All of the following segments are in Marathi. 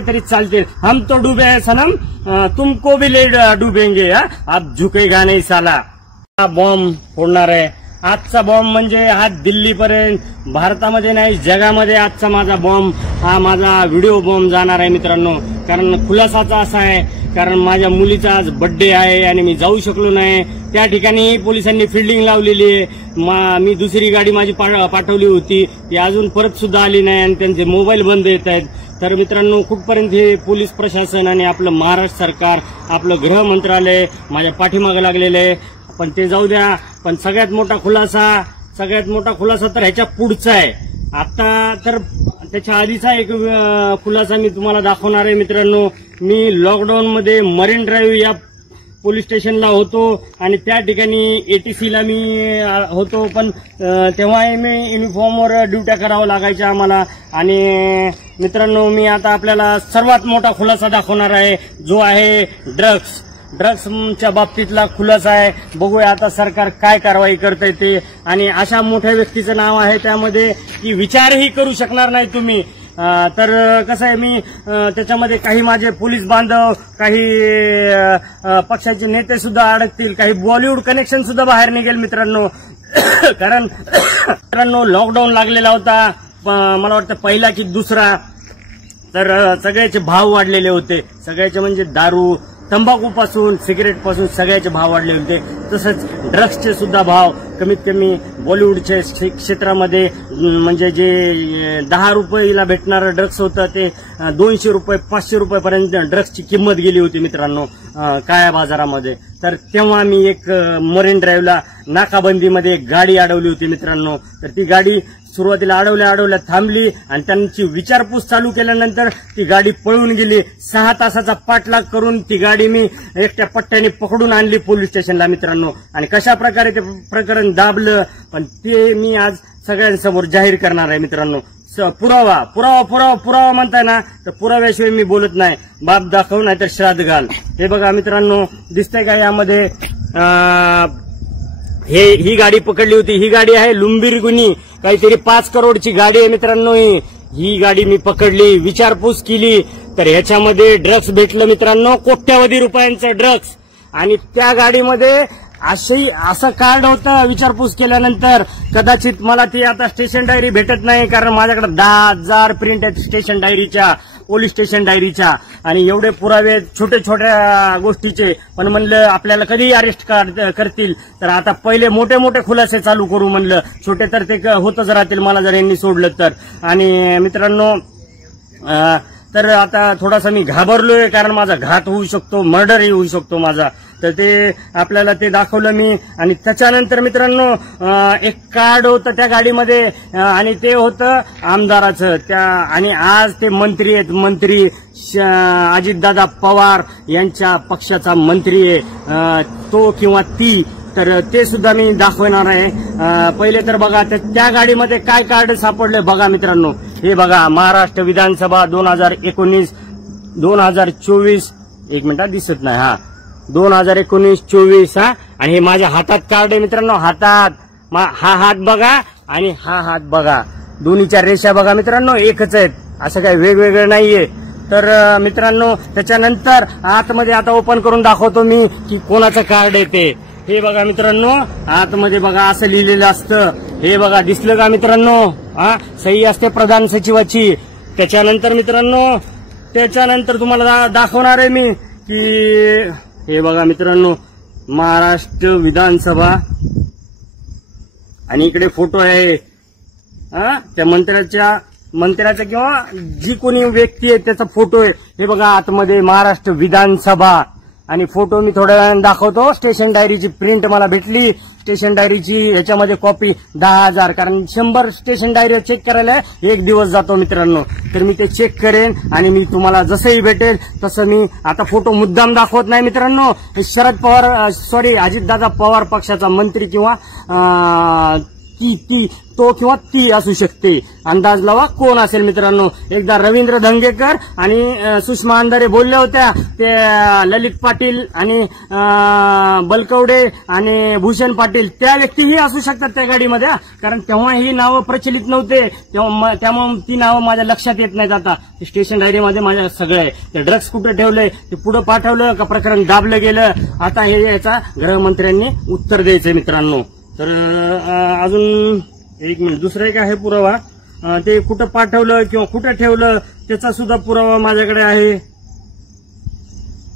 तरी चालतील. हम तो डुबे है सनम, तुमको भी ले डुबेंगे. आप झुकेगा नाही साला. बॉम्ब फोडणार आहे. आजचा बॉम्ब म्हणजे हा दिल्लीपर्यंत, भारतामध्ये नाही जगामध्ये आजचा माझा बॉम्ब, हा माझा व्हिडिओ बॉम्ब जाणार आहे मित्रांनो. कारण खुलासाचा असा आहे, कारण माझ्या मुलीचा आज बर्थडे आहे आणि मी जाऊ शकलो नाही. त्या ठिकाणी पोलिसांनी फिल्डिंग लावलेली आहे. मी दुसरी गाडी माझी पाठवली होती, ती अजून परत सुद्धा आली नाही आणि त्यांचे मोबाईल बंद येत आहेत. तर मित्रांनो, कुठपर्यंत हे पोलीस प्रशासन आणि आपलं महाराष्ट्र सरकार, आपलं गृह मंत्रालय माझ्या पाठीमागे लागलेलं आहे. पण ते जाऊ द्या. पण सगळ्यात मोठा खुलासा तर ह्याच्या पुढचा आहे. आता तर त्याच्या आधीचा एक खुलासा मी तुम्हाला दाखवणार आहे मित्रांनो. मी लॉकडाऊन मध्ये मरीन ड्राईव्ह या पोलीस स्टेशनला होतो आणि त्या ठिकाणी एटीसीला मी होतो. पण तेव्हाही मी युनिफॉर्मवर ड्युट्या करावं लागायच्या आम्हाला. आणि मित्रांनो, मी आता आपल्याला सर्वात मोठा खुलासा दाखवणार आहे, जो आहे ड्रग्सच्या बाबतीतला खुलासा आहे. बघूया आता सरकार काय कारवाई करतंय ते. आणि अशा मोठ्या व्यक्तीचं नाव आहे त्यामध्ये की विचारही करू शकणार नाही तुम्ही. तर कसं आहे, मी त्याच्यामध्ये काही माझे पोलीस बांधव, काही पक्षाचे नेते सुद्धा अडकतील, काही बॉलिवूड कनेक्शन सुद्धा बाहेर निघेल मित्रांनो. कारण मित्रांनो, लॉकडाऊन लागलेला होता, मला वाटतं पहिला की दुसरा. तर सगळ्याचे भाव वाढलेले होते. सगळ्याचे म्हणजे दारू, तंबाखूपासून, सिगरेटपासून सगळ्याचे भाव वाढले होते. तसंच ड्रग्सचे सुद्धा भाव कमीत कमी बॉलिवूडच्या क्षेत्रामध्ये म्हणजे जे 10 रुपयाला भेटणारं ड्रग्स होतं ते 200 रुपये 500 रुपयापर्यंत ड्रग्सची किंमत गेली होती मित्रांनो काळ्या बाजारामध्ये. तर तेव्हा मी एक मरीन ड्राईव्हला नाकाबंदीमध्ये एक गाडी अडवली होती मित्रांनो. तर ती गाडी सुरुवातीला अडवल्या थांबली आणि त्यांची विचारपूस चालू केल्यानंतर ती गाडी पळून गेली. 6 तासाचा पाठलाग करून ती गाडी मी एकट्या पट्ट्याने पकडून आणली पोलीस स्टेशनला मित्रांनो. आणि कशा प्रकारे ते प्रकरण दाबलं, पण ते मी आज सगळ्यांसमोर जाहीर करणार आहे मित्रांनो. पुरावा म्हणताय ना, तर पुराव्याशिवाय मी बोलत नाही. बाप दाखव नाही तर श्राद्ध घाल. हे बघा मित्रांनो, दिसतंय का यामध्ये ही गाडी पकडली होती. ही गाडी आहे लुंबिरगुनी, काहीतरी 5 करोडची गाडी आहे मित्रांनो. ही गाडी मी पकडली, विचारपूस केली, तर ह्याच्यामध्ये ड्रग्स भेटलं मित्रांनो, कोट्यावधी रुपयांचं ड्रग्स. आणि त्या गाडीमध्ये असं कार्ड होतं. विचारपूस केल्यानंतर कदाचित मला ती आता स्टेशन डायरी भेटत नाही, कारण माझ्याकडे 10,000 प्रिंट आहेत स्टेशन डायरीच्या, पोलीस स्टेशन डायरीच्या. आणि एवढे पुरावे छोट्या गोष्टीचे. पण म्हणलं आपल्याला कधी अरेस्ट करतील, तर आता पहिले मोठे खुलासे चालू करू म्हणलं. छोटे तर ते होतच राहतील मला जर यांनी सोडलं तर. आणि मित्रांनो, तर आता थोडासा मी घाबरलोय, कारण माझा घात होऊ शकतो, मर्डरही होऊ शकतो माझा. तर ते आपल्याला ते दाखवलं मी. आणि त्याच्यानंतर मित्रांनो, एक कार्ड होतं त्या गाडीमध्ये आणि ते होतं आमदाराचं. आणि आज ते मंत्री आहेत, मंत्री अजितदादा पवार यांच्या पक्षाचा मंत्री आहे तो किंवा ती. तर ते सुद्धा मी दाखवणार आहे. पहिले तर बघा त्या गाडीमध्ये काय कार्ड सापडले बघा मित्रांनो. हे बघा, महाराष्ट्र विधानसभा 2019-2024. एक मिनिटात दिसत नाही. 2019-24. आणि हे माझ्या हातात कार्ड आहे मित्रांनो. हातात हा हात बघा आणि हा हात बघा, दोन्हीच्या रेषा बघा मित्रांनो एकच आहेत, असं काही वेगवेगळं नाहीये. तर मित्रांनो, त्याच्यानंतर आतमध्ये आता ओपन करून दाखवतो मी की कोणाचं कार्ड आहे ते. हे बघा मित्रांनो, आतमध्ये बघा असं लिहिलेलं असतं. हे बघा, दिसलं का मित्रांनो? सही असते प्रधान सचिवाची. त्याच्यानंतर मित्रांनो, तुम्हाला दाखवणार आहे मी की हे बघा मित्रांनो, महाराष्ट्र विधानसभा. आणि इकडे फोटो आहे त्या मंत्र्याचा किंवा जी कोणी व्यक्ती आहे त्याचा फोटो आहे. हे बघा आतमध्ये महाराष्ट्र विधानसभा. आणि फोटो मी थोड्या वेळाने दाखवतो. स्टेशन डायरीची प्रिंट मला भेटली, स्टेशन डायरीची. ह्याच्यामध्ये कॉपी 10,000, कारण 100 स्टेशन डायरी चेक करायला 1 दिवस जातो मित्रांनो. तर मी ते चेक करेन आणि मी तुम्हाला जसंही भेटेल तसं मी आता फोटो मुद्दाम दाखवत नाही मित्रांनो. अजितदादा पवार पक्षाचा मंत्री किंवा तो किंवा ती असू शकते. अंदाज लावा कोण असेल मित्रांनो. एकदा रवींद्र धंगेकर आणि सुषमा अंधारे बोलल्या होत्या, ते ललित पाटील आणि बलकवडे आणि भूषण पाटील त्या व्यक्तीही असू शकतात त्या गाडीमध्ये, कारण तेव्हा ही नावं प्रचलित नव्हते, त्यामुळे ती नावं माझ्या लक्षात येत नाहीत. आता स्टेशन डायरीमध्ये माझ्या सगळं आहे. ते ड्रग्स कुठे ठेवलंय, ते पुढे पाठवलं का प्रकरण दाबलं गेलं, आता हे याचा गृहमंत्र्यांनी उत्तर द्यायचंय मित्रांनो. तर अजून एक मिनिट, दुसरा एक आहे पुरावा, ते कुठं पाठवलं किंवा कुठं ठेवलं त्याचा सुद्धा पुरावा माझ्याकडे आहे.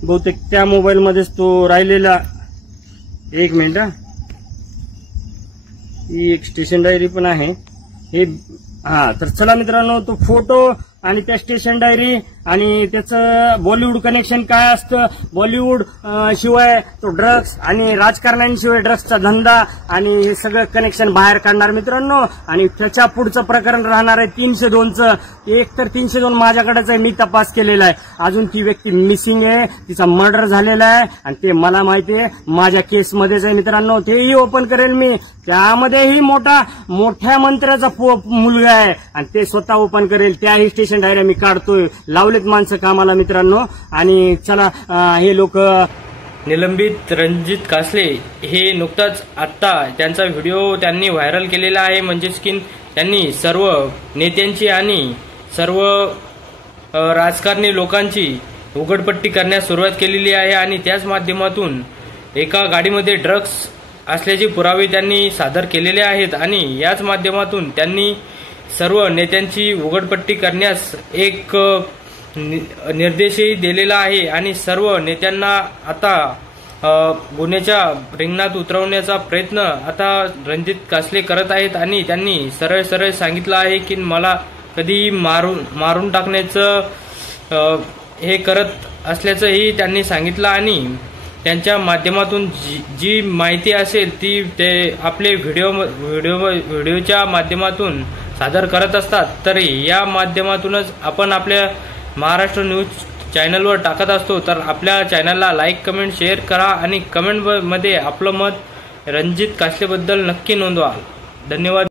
बहुतेक त्या मोबाईलमध्येच तो राहिलेला. एक मिनिट, ही एक स्टेशन डायरी पण आहे हे. तर चला मित्रांनो, तो फोटो आणि त्या स्टेशन डायरी आणि त्याचं बॉलिवूड कनेक्शन काय असतं, बॉलिवूड शिवाय तो ड्रग्स आणि राजकारण्यांशिवाय ड्रग्सचा धंदा आणि हे सगळं कनेक्शन बाहेर काढणार मित्रांनो. आणि त्याच्या पुढचं प्रकरण राहणार आहे 302चं. एक तर 302 माझ्याकडेच आहे, मी तपास केलेला आहे. अजून ती व्यक्ती मिसिंग आहे, तिचा मर्डर झालेला आहे आणि ते मला माहिती आहे, माझ्या केसमध्येच आहे मित्रांनो. तेही ओपन करेल मी. त्यामध्येही मोठ्या मंत्र्याचा मुलगा आहे आणि ते स्वतः ओपन करेल. त्याही स्टेशन डायऱ्या मी काढतोय, लावलेत माणसं कामाला मित्रांनो. आणि चला, हे लोक निलंबित रणजित कासले हे नुकताच आत्ता त्यांचा व्हिडिओ त्यांनी व्हायरल केलेला आहे. म्हणजेच की त्यांनी सर्व नेत्यांची आणि सर्व राजकारणी लोकांची उघडपट्टी करण्यास सुरुवात केलेली आहे आणि त्याच माध्यमातून एका गाडीमध्ये ड्रग्स असल्याचे पुरावे त्यांनी सादर केलेले आहेत. आणि याच माध्यमातून त्यांनी सर्व नेत्यांची उघडपट्टी करण्यास एक निर्देशही दिलेला आहे आणि सर्व नेत्यांना आता गुन्ह्याच्या रिंगणात उतरवण्याचा प्रयत्न आता रणजित कासले करत आहेत. आणि त्यांनी सरळ सरळ सांगितलं आहे की मला कधी मारून टाकण्याचं हे करत असल्याचंही त्यांनी सांगितलं. आणि त्यांच्या माध्यमातून जी माहिती असेल ती ते आपले व्हिडिओच्या माध्यमातून सादर करत असतात. तर या माध्यमातूनच आपण आपल्या महाराष्ट्र न्यूज चॅनलवर टाकत असतो. तर आपल्या चॅनलला लाईक, कमेंट, शेअर करा आणि कमेंटमध्ये आपलं मत रणजित कासलेबद्दल नक्की नोंदवा. धन्यवाद.